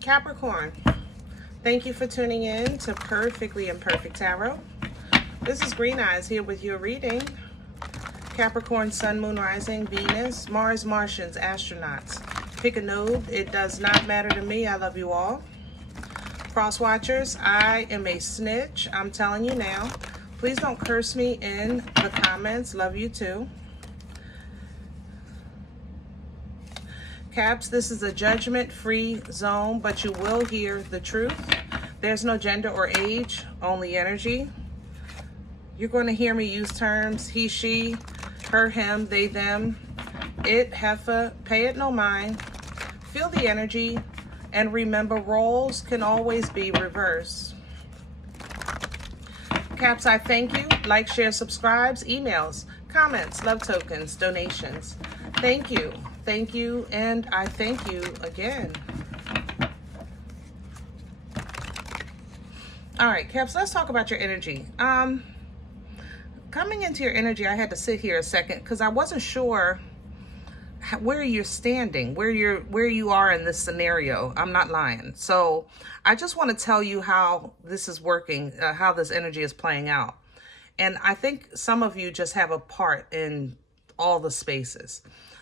Capricorn, thank you for tuning in to Perfectly Imperfect Tarot. This is Green Eyes here with your reading. Capricorn, Sun, Moon, Rising, Venus, Mars, Martians, astronauts. Pick a node. It does not matter to me. I love you all. Cross watchers, I am a snitch. I'm telling you now. Please don't curse me in the comments. Love you too. Caps, this is a judgment-free zone, but you will hear the truth. There's no gender or age, only energy. You're going to hear me use terms he, she, her, him, they, them, it, heifer, pay it no mind. Feel the energy, and remember, roles can always be reversed. Caps, I thank you. Like, share, subscribes, emails, comments, love tokens, donations. Thank you. Thank you, and I thank you again. All right, Caps, let's talk about your energy. Coming into your energy, I had to sit here a second because I wasn't sure where you're standing, where you are in this scenario. I'm not lying. So I just want to tell you how this is working, how this energy is playing out. And I think some of you just have a part in all the spaces.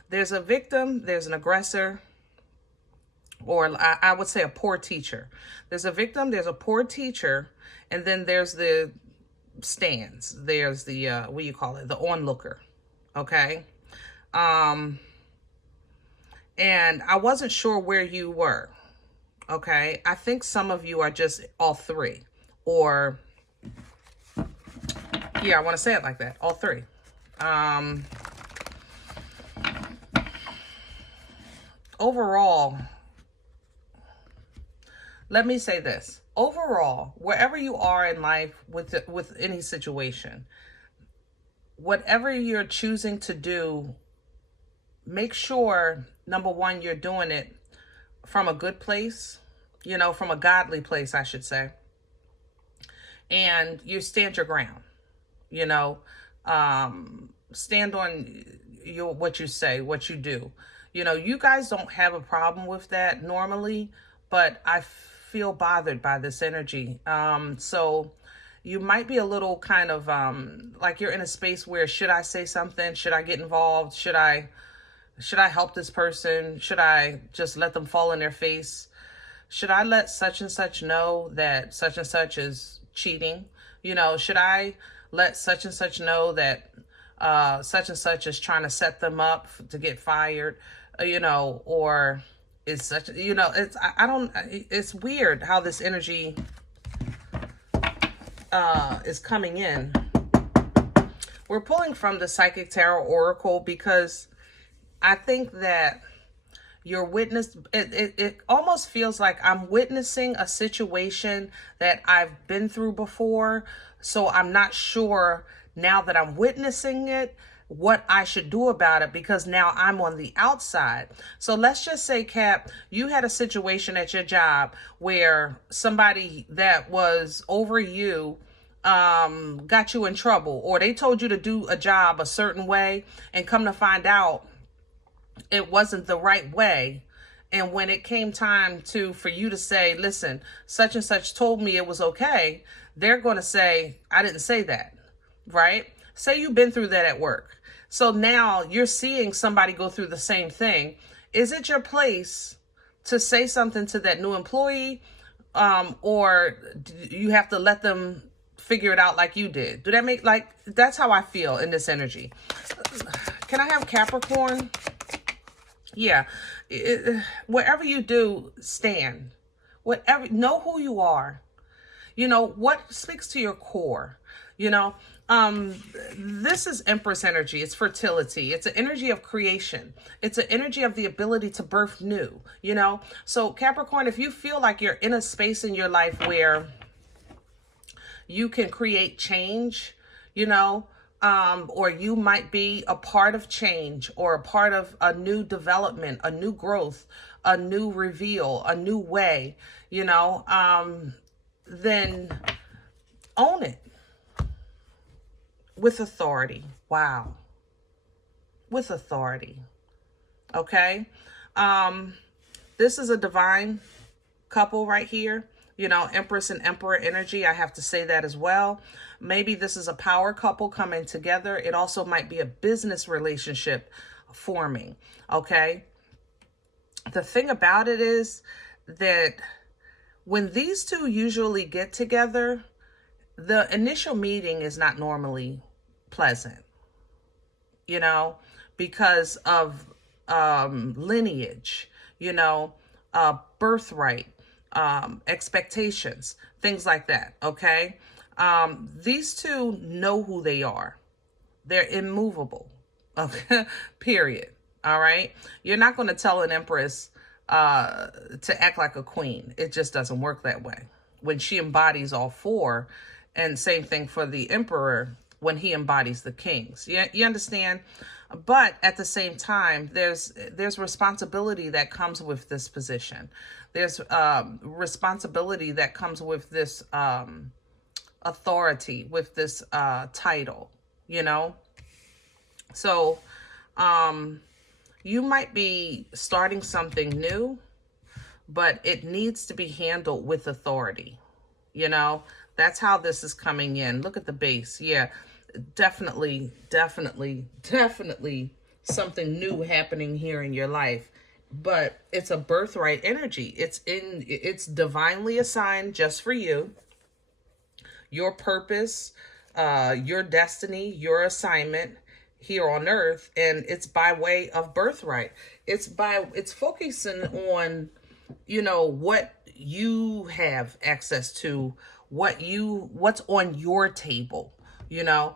There's a victim, there's an aggressor, or I would say a poor teacher. There's a victim, there's a poor teacher, and then there's the stands. There's the, what do you call it? The onlooker, okay? And I wasn't sure where you were, okay? I think some of you are just all three, or, yeah, I want to say it like that, all three. Overall, let me say this. Overall, wherever you are in life with any situation, whatever you're choosing to do, make sure, number one, you're doing it from a good place, you know, from a godly place, I should say. And you stand your ground, you know, stand on what you say, what you do. You know, you guys don't have a problem with that normally, but I feel bothered by this energy. So you might be a little kind of like you're in a space where, should I say something? Should I get involved? Should I help this person? Should I just let them fall in their face? Should I let such and such know that such and such is cheating? You know, should I let such and such know that such and such is trying to set them up to get fired? You know, or is such, you know, it's weird how this energy is coming in. We're pulling from the Psychic Tarot Oracle because I think that you're it almost feels like I'm witnessing a situation that I've been through before. So I'm not sure now that I'm witnessing it, what I should do about it, because now I'm on the outside. So let's just say, Cap, you had a situation at your job where somebody that was over you got you in trouble, or they told you to do a job a certain way, and come to find out it wasn't the right way. And when it came time for you to say, listen, such and such told me it was okay, they're going to say, I didn't say that, right? Say you've been through that at work. So now you're seeing somebody go through the same thing. Is it your place to say something to that new employee, or do you have to let them figure it out like you did? Do that make, like, that's how I feel in this energy. Can I have Capricorn? Yeah. Whatever you do, stand. Whatever, know who you are. You know, what speaks to your core, you know? This is Empress energy. It's fertility. It's an energy of creation. It's an energy of the ability to birth new, you know? So Capricorn, if you feel like you're in a space in your life where you can create change, you know, or you might be a part of change, or a part of a new development, a new growth, a new reveal, a new way, you know, then own it. With authority. Wow. With authority. Okay. This is a divine couple right here. You know, Empress and Emperor energy, I have to say that as well. Maybe this is a power couple coming together. It also might be a business relationship forming, okay? The thing about it is that when these two usually get together, the initial meeting is not normally pleasant, you know, because of lineage, you know, birthright, expectations, things like that, okay? These two know who they are. They're immovable, okay? Period. All right? You're not going to tell an empress to act like a queen. It just doesn't work that way. When she embodies all four, and same thing for the emperor when he embodies the kings. You understand? But at the same time, there's responsibility that comes with this position. There's responsibility that comes with this authority, with this title, you know? So you might be starting something new, but it needs to be handled with authority, you know? That's how this is coming in. Look at the base. Yeah, definitely something new happening here in your life. But it's a birthright energy. It's divinely assigned just for you. Your purpose, your destiny, your assignment here on earth, and it's by way of birthright. It's focusing on, you know, what you have access to, what's on your table, you know,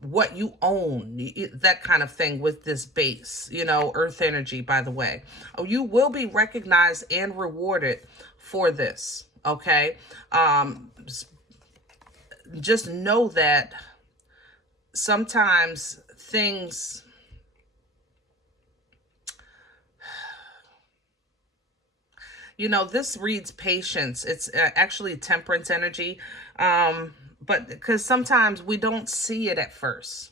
what you own, that kind of thing with this base, you know, earth energy, by the way. You will be recognized and rewarded for this, okay? Just know that sometimes things, you know, this reads patience. It's actually temperance energy. But because sometimes we don't see it at first.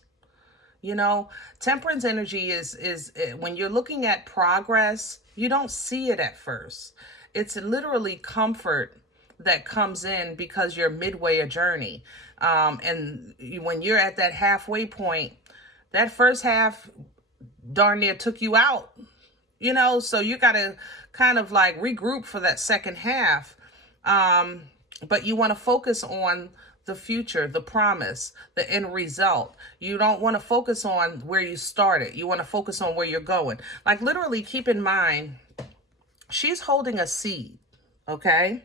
You know, temperance energy is when you're looking at progress, you don't see it at first. It's literally comfort that comes in because you're midway a journey. And when you're at that halfway point, that first half darn near took you out, you know, so you got to kind of like regroup for that second half. But you want to focus on the future, the promise, the end result. You don't want to focus on where you started. You want to focus on where you're going. Like literally keep in mind, she's holding a seed, okay?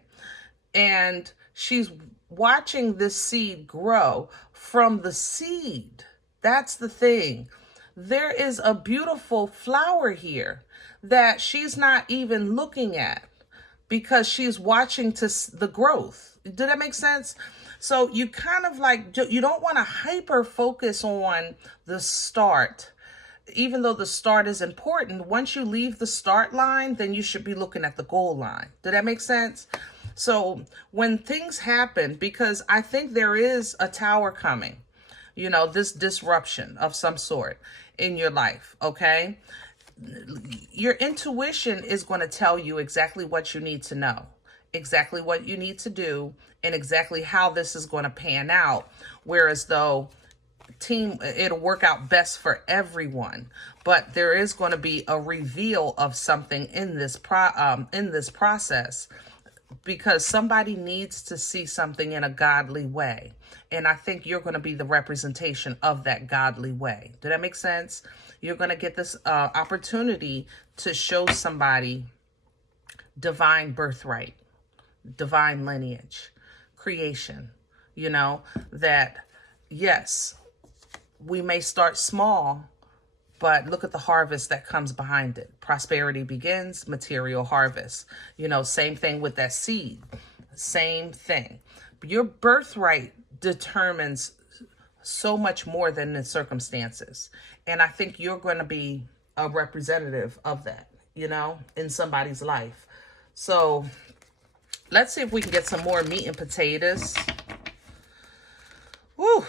And she's watching this seed grow from the seed. That's the thing. There is a beautiful flower here that she's not even looking at because she's watching the growth. Did that make sense? So you kind of like, you don't want to hyper focus on the start. Even though the start is important, once you leave the start line, then you should be looking at the goal line. Did that make sense? So when things happen, because I think there is a tower coming, you know, this disruption of some sort in your life, okay? Your intuition is going to tell you exactly what you need to know, exactly what you need to do, and exactly how this is going to pan out. Whereas though it'll work out best for everyone, but there is going to be a reveal of something in this process, because somebody needs to see something in a godly way. And I think you're going to be the representation of that godly way. Did that make sense? You're going to get this opportunity to show somebody divine birthright, divine lineage, creation, you know, that yes, we may start small, but look at the harvest that comes behind it. Prosperity begins, material harvest. You know, same thing with that seed. Same thing. Your birthright determines so much more than the circumstances. And I think you're going to be a representative of that, you know, in somebody's life. So let's see if we can get some more meat and potatoes. Woo!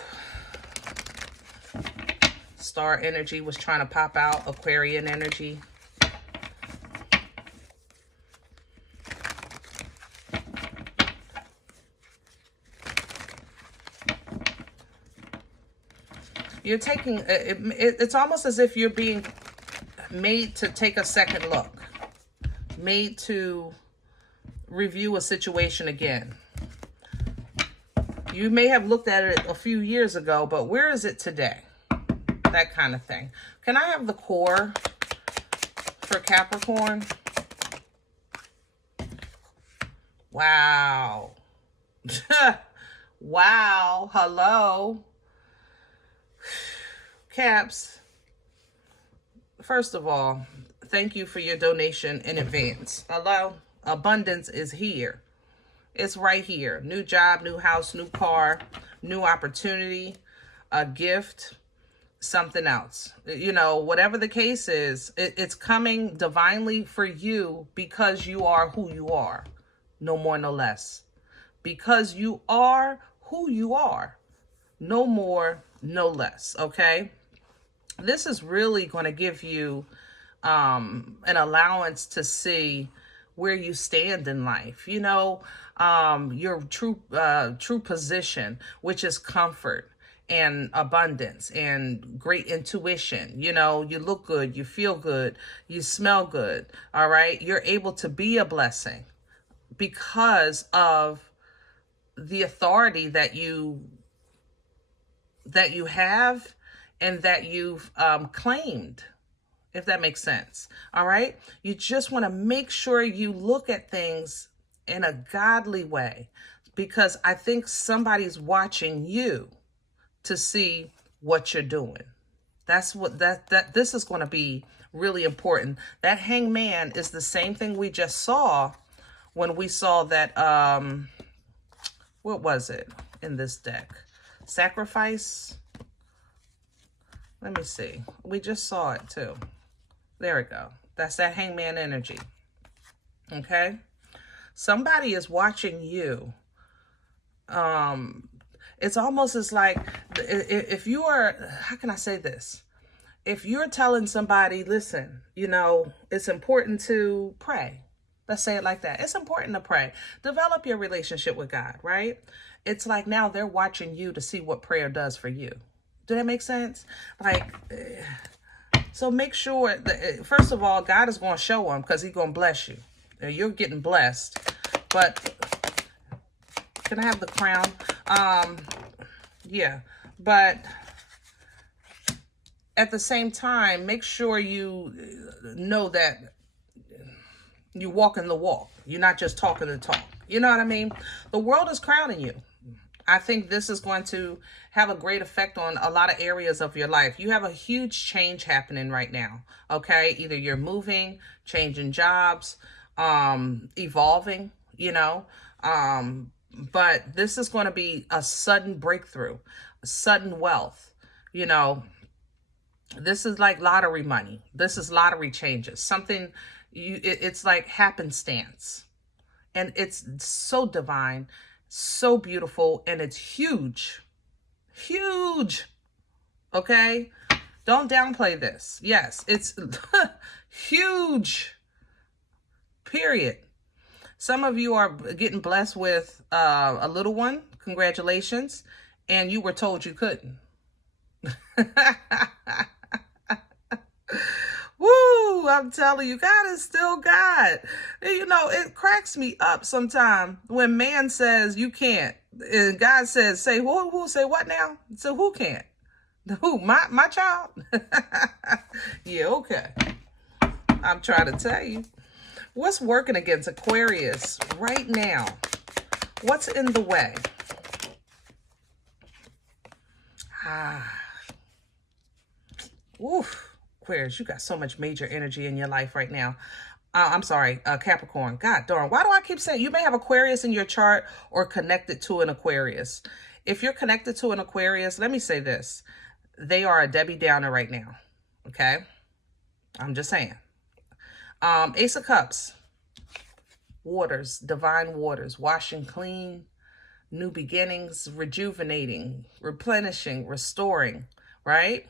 Star energy was trying to pop out. Aquarian energy. You're taking, it's almost as if you're being made to take a second look, made to review a situation again. You may have looked at it a few years ago, but where is it today? That kind of thing. Can I have the core for Capricorn? Wow. Wow. Hello. Caps. First of all, thank you for your donation in advance. Hello. Abundance is here. It's right here. New job, new house, new car, new opportunity, a gift, something else. You know, whatever the case is, it's coming divinely for you because you are who you are. No more, no less. Because you are who you are. No more, no less. Okay? This is really going to give you an allowance to see where you stand in life. You know, your true position, which is comfort and abundance and great intuition. You know, you look good, you feel good, you smell good. All right? You're able to be a blessing because of the authority that you have and that you've claimed, if that makes sense. All right. You just want to make sure you look at things in a godly way, because I think somebody's watching you to see what you're doing. That's what this is going to be really important. That hangman is the same thing we just saw when we saw that, what was it in this deck? Sacrifice. Let me see. We just saw it too. There we go. That's that hangman energy. Okay. Somebody is watching you. It's almost as like, if you are, how can I say this? If you're telling somebody, listen, you know, it's important to pray. Let's say it like that. It's important to pray. Develop your relationship with God, right? It's like now they're watching you to see what prayer does for you. Do that make sense? Like, so make sure that, first of all, God is going to show them because he's going to bless you. You're getting blessed. But can I have the crown? Yeah. But at the same time, make sure you know that you walking the walk. You're not just talking the talk. You know what I mean? The world is crowning you. I think this is going to have a great effect on a lot of areas of your life. You have a huge change happening right now. Okay. Either you're moving, changing jobs, evolving, you know, but this is going to be a sudden breakthrough, sudden wealth. You know, this is like lottery money. This is lottery changes. Something it's like happenstance, and it's so divine, so beautiful, and it's huge. Okay. Don't downplay this. Yes, it's huge, period. Some of you are getting blessed with a little one. Congratulations. And you were told you couldn't. Woo, I'm telling you, God is still God. You know, it cracks me up sometimes when man says you can't. And God says, say, who say what now? So who can't? Who, my child? Yeah, okay. I'm trying to tell you. What's working against Aquarius right now? What's in the way? Oof. Aquarius, you got so much major energy in your life right now. I'm sorry, Capricorn. God darn, why do I keep saying you may have Aquarius in your chart or connected to an Aquarius? If you're connected to an Aquarius, let me say this. They are a Debbie Downer right now. Okay? I'm just saying. Ace of Cups. Waters, divine waters, washing clean, new beginnings, rejuvenating, replenishing, restoring, right?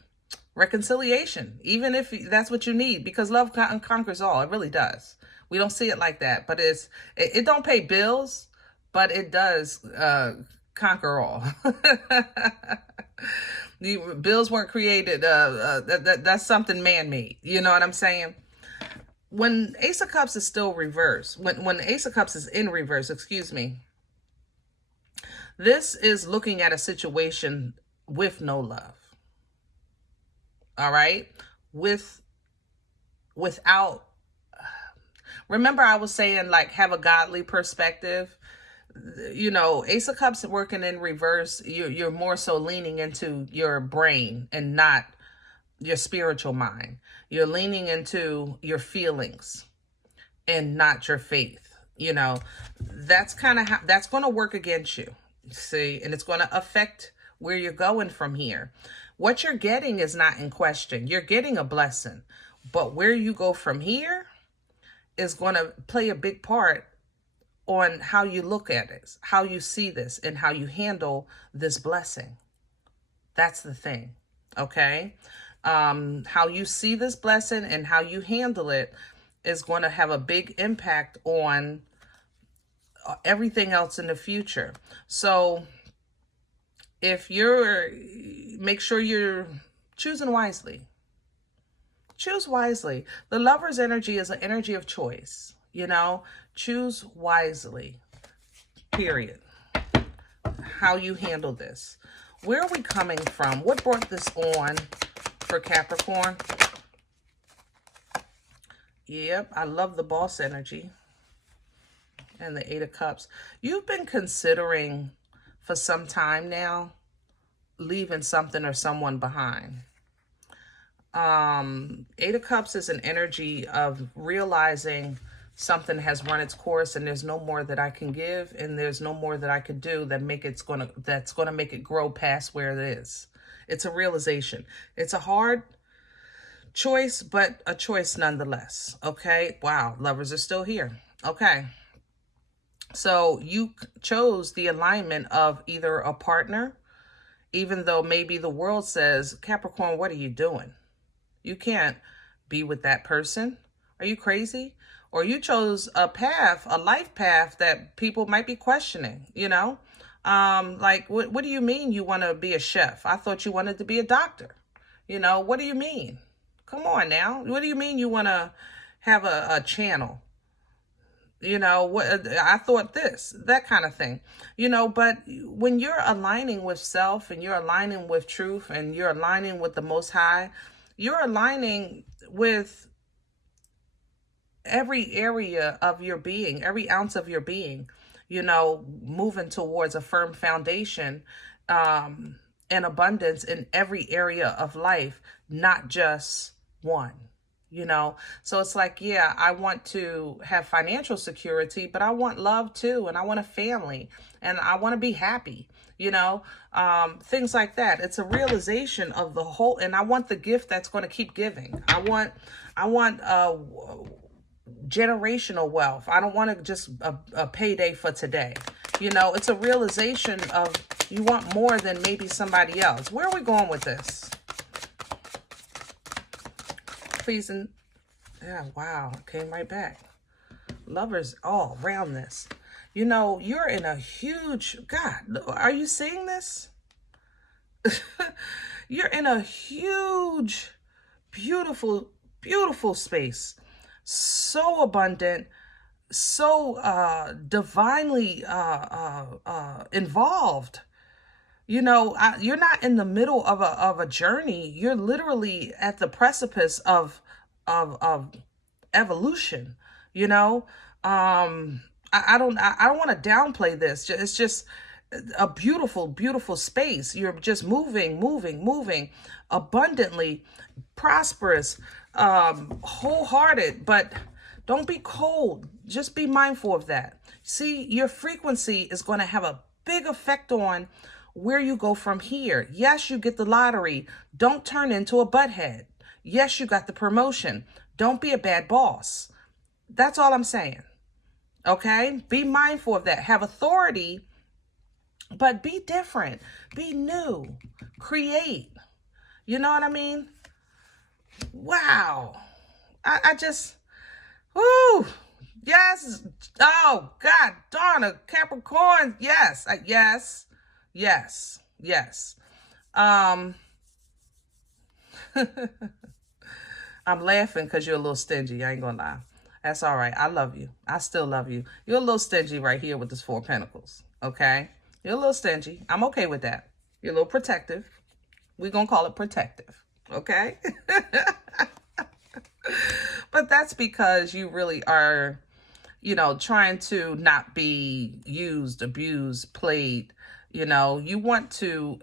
Reconciliation, even if that's what you need, because love conquers all. It really does. We don't see it like that, but it don't pay bills, but it does conquer all. The bills weren't created. That's something man-made. You know what I'm saying? When Ace of Cups is still reversed, when Ace of Cups is in reverse, excuse me, this is looking at a situation with no love. All right? Without, remember I was saying, like, have a godly perspective. You know, Ace of Cups working in reverse, you're more so leaning into your brain and not your spiritual mind. You're leaning into your feelings and not your faith. You know, that's kind of how that's going to work against you. See, and it's going to affect where you're going from here. What you're getting is not in question. You're getting a blessing, but where you go from here is going to play a big part on how you look at it, how you see this, and how you handle this blessing. That's the thing, okay? How you see this blessing and how you handle it is going to have a big impact on everything else in the future. So if make sure you're choosing wisely. Choose wisely. The Lover's energy is an energy of choice. You know, choose wisely, period. How you handle this. Where are we coming from? What brought this on for Capricorn? Yep, I love the boss energy and the Eight of Cups. You've been considering for some time now leaving something or someone behind. Eight of Cups is an energy of realizing something has run its course and there's no more that I can give and there's no more that I could do that's gonna make it grow past where it is. It's a realization. It's a hard choice, but a choice nonetheless. Okay. Wow. Lovers are still here. Okay. So you chose the alignment of either a partner, even though maybe the world says, Capricorn, what are you doing? You can't be with that person. Are you crazy? Or you chose a path, a life path that people might be questioning, you know? Like, what do you mean you want to be a chef? I thought you wanted to be a doctor. You know, what do you mean? Come on now. What do you mean you want to have a channel? You know, what I thought this, that kind of thing, you know, but when you're aligning with self and you're aligning with truth and you're aligning with the Most High, you're aligning with every area of your being, every ounce of your being, you know, moving towards a firm foundation, and abundance in every area of life, not just one. You know, so it's like, yeah, I want to have financial security, but I want love too. And I want a family and I want to be happy, you know, things like that. It's a realization of the whole, and I want the gift that's going to keep giving. I want generational wealth. I don't want to just a payday for today. You know, it's a realization of you want more than maybe somebody else. Where are we going with this? Please, and yeah, wow, came right back. Lovers all around this. You know, you're in a huge, God, are you seeing this? You're in a huge, beautiful, beautiful space. So abundant, so divinely involved. You know, you're not in the middle of a journey. You're literally at the precipice of evolution. You know, I don't want to downplay this. It's just a beautiful, beautiful space. You're just moving abundantly, prosperous, wholehearted. But don't be cold. Just be mindful of that. See, your frequency is going to have a big effect on where you go from here. Yes, you get the lottery. Don't turn into a butthead. Yes, you got the promotion. Don't be a bad boss. That's all I'm saying. Okay? Be mindful of that. Have authority, but be different. Be new. Create. You know what I mean? Wow. I just, whoo. Yes. Oh, God darn it. Capricorn. Yes. Yes. I'm laughing because you're a little stingy. I ain't gonna lie. That's all right. I love you. I still love you. You're a little stingy right here with this Four of Pentacles. Okay? You're a little stingy. I'm okay with that. You're a little protective. We're gonna call it protective. Okay? But that's because you really are, you know, trying to not be used, abused, played. You know, you want to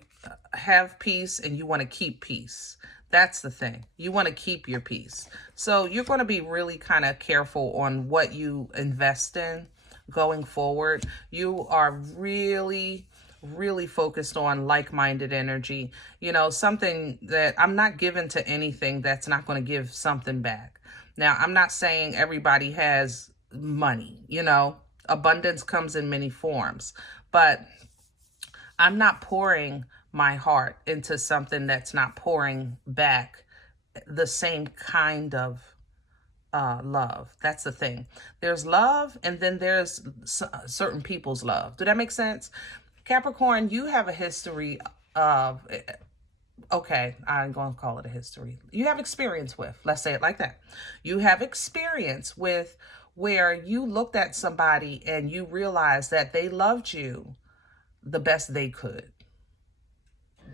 have peace and you want to keep peace. That's the thing. You want to keep your peace. So you're going to be really kind of careful on what you invest in going forward. You are really focused on like-minded energy. You know, something that I'm not given to anything that's not going to give something back. Now, I'm not saying everybody has money, you know, abundance comes in many forms, but I'm not pouring my heart into something that's not pouring back the same kind of love. That's the thing. There's love, and then there's certain people's love. Do that make sense? Capricorn, you have a history of, okay, I'm going to call it a history. You have experience with, let's say it like that. You have experience with where you looked at somebody and you realized that they loved you the best they could.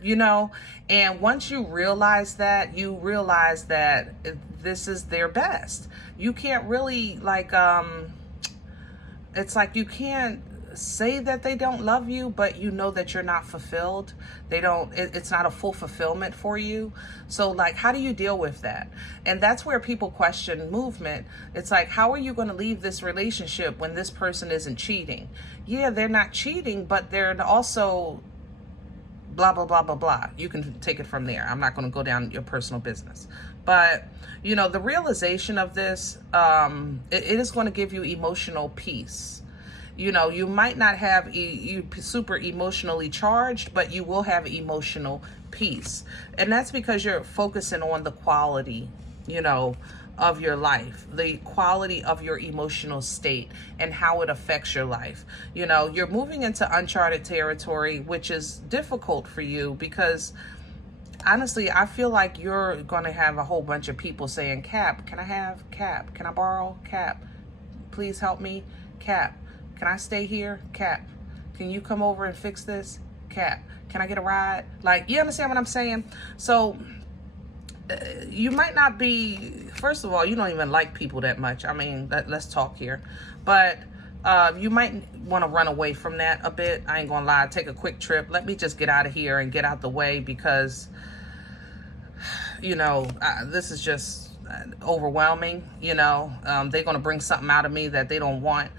You know, and once you realize that, you realize that this is their best. You can't really like, it's like you can't say that they don't love you, but you know that you're not fulfilled. It's not a full fulfillment for you. So like, how do you deal with that? And that's where people question movement. It's like, how are you going to leave this relationship when this person isn't cheating? Yeah, they're not cheating, but they're also blah, blah, blah, blah, blah. You can take it from there. I'm not going to go down your personal business. But, you know, the realization of this, it is going to give you emotional peace. You know, you might not have you super emotionally charged, but you will have emotional peace. And that's because you're focusing on the quality, you know, of your life, the quality of your emotional state and how it affects your life. You know, you're moving into uncharted territory, which is difficult for you because honestly, I feel like you're going to have a whole bunch of people saying, Cap, can I have? Cap, can I borrow? Cap, please help me. Cap, can I stay here? Cap, can you come over and fix this? Cap, can I get a ride? Like, you understand what I'm saying? So you might not be, first of all, you don't even like people that much. I mean, let's talk here. But you might want to run away from that a bit. I ain't gonna lie, take a quick trip. Let me just get out of here and get out the way because, you know, this is just overwhelming. You know, they're gonna bring something out of me that they don't want.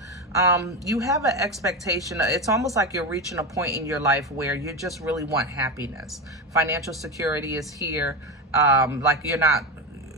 You have an expectation. It's almost like you're reaching a point in your life where you just really want happiness. Financial security is here. Like you're not,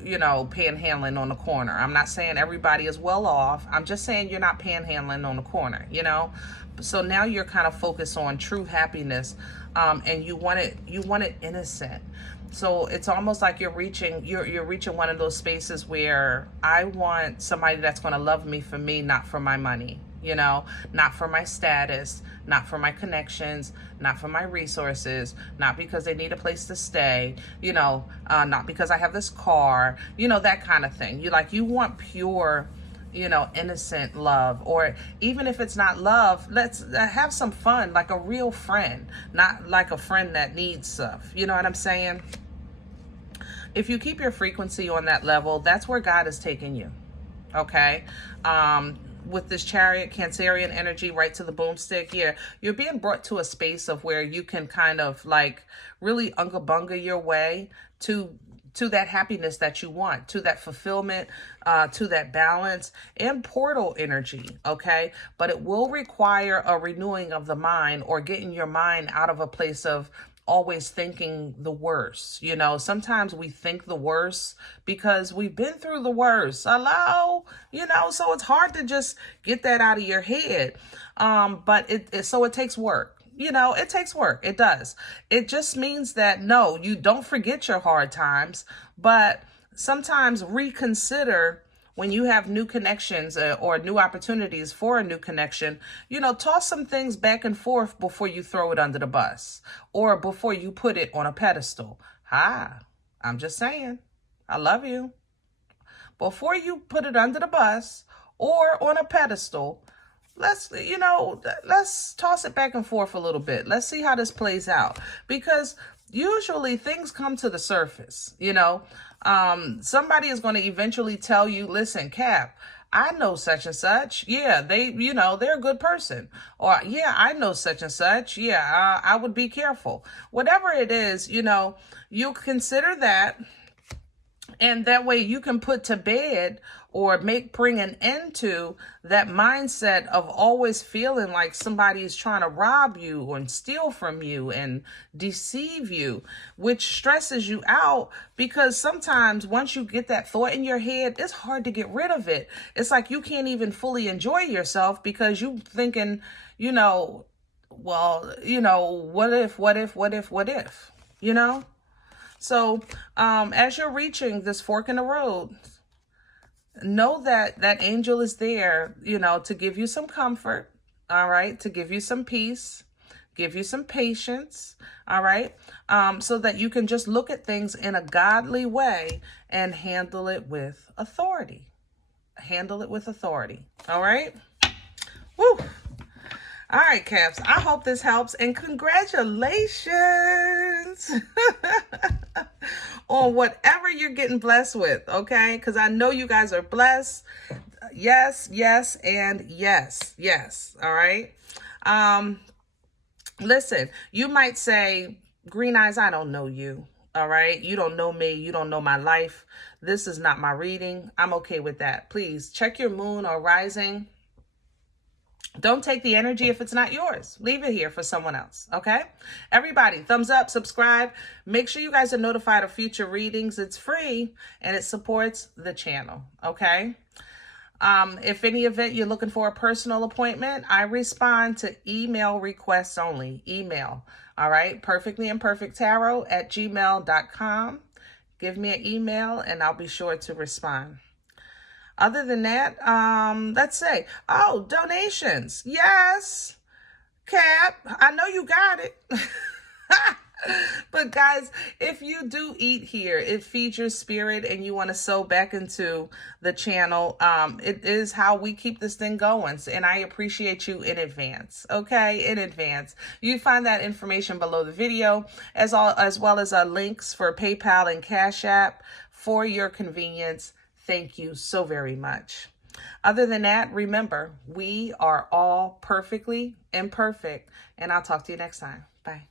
you know, panhandling on the corner. I'm not saying everybody is well off. I'm just saying you're not panhandling on the corner, you know? So now you're kind of focused on true happiness, and you want it innocent. So it's almost like you're reaching one of those spaces where I want somebody that's going to love me for me, not for my money, you know, not for my status, not for my connections, not for my resources, not because they need a place to stay, you know, not because I have this car, you know, that kind of thing. You want pure, you know, innocent love. Or even if it's not love, let's have some fun, like a real friend, not like a friend that needs stuff. You know what I'm saying? If you keep your frequency on that level, that's where God is taking you. Okay? With this Chariot, Cancerian energy, right to the boomstick, yeah, you're being brought to a space of where you can kind of like really unga-bunga your way to that happiness that you want, to that fulfillment, to that balance and portal energy, okay? But it will require a renewing of the mind or getting your mind out of a place of always thinking the worst. You know, sometimes we think the worst because we've been through the worst. Hello? You know, so it's hard to just get that out of your head. But it takes work. You know, it takes work. It does. It just means that, no, you don't forget your hard times, but sometimes reconsider when you have new connections or new opportunities for a new connection. You know, toss some things back and forth before you throw it under the bus or before you put it on a pedestal. I'm just saying. I love you. Before you put it under the bus or on a pedestal, let's toss it back and forth a little bit. Let's see how this plays out, because usually things come to the surface. Somebody is going to eventually tell you, listen, Cap, I know such and such. Yeah, they're a good person. Or, yeah, I know such and such. Yeah, I would be careful. Whatever it is, you consider that. And that way you can put to bed or bring an end to that mindset of always feeling like somebody is trying to rob you and steal from you and deceive you, which stresses you out, because sometimes once you get that thought in your head, it's hard to get rid of it. It's like you can't even fully enjoy yourself because you thinking, well, what if, So, as you're reaching this fork in the road, know that that angel is there, to give you some comfort, all right, to give you some peace, give you some patience, all right, so that you can just look at things in a godly way and handle it with authority. Handle it with authority, all right? Woo! All right, Caps, I hope this helps, and congratulations on whatever you're getting blessed with, okay? Because I know you guys are blessed. Yes, yes, and yes, yes, all right? Listen, you might say, Green Eyes, I don't know you, all right? You don't know me. You don't know my life. This is not my reading. I'm okay with that. Please check your moon or rising. Don't take the energy if it's not yours. Leave it here for someone else, okay? Everybody, thumbs up, subscribe. Make sure you guys are notified of future readings. It's free, and it supports the channel, okay? If any event you're looking for a personal appointment, I respond to email requests only. Email, all right? Perfectlyimperfecttarot@gmail.com. Give me an email, and I'll be sure to respond. Other than that, let's say, donations. Yes, Cap, I know you got it. But guys, if you do eat here, it feeds your spirit and you want to sow back into the channel. It is how we keep this thing going. And I appreciate you in advance. Okay, in advance. You find that information below the video, as well as links for PayPal and Cash App for your convenience. Thank you so very much. Other than that, remember, we are all perfectly imperfect, and I'll talk to you next time. Bye.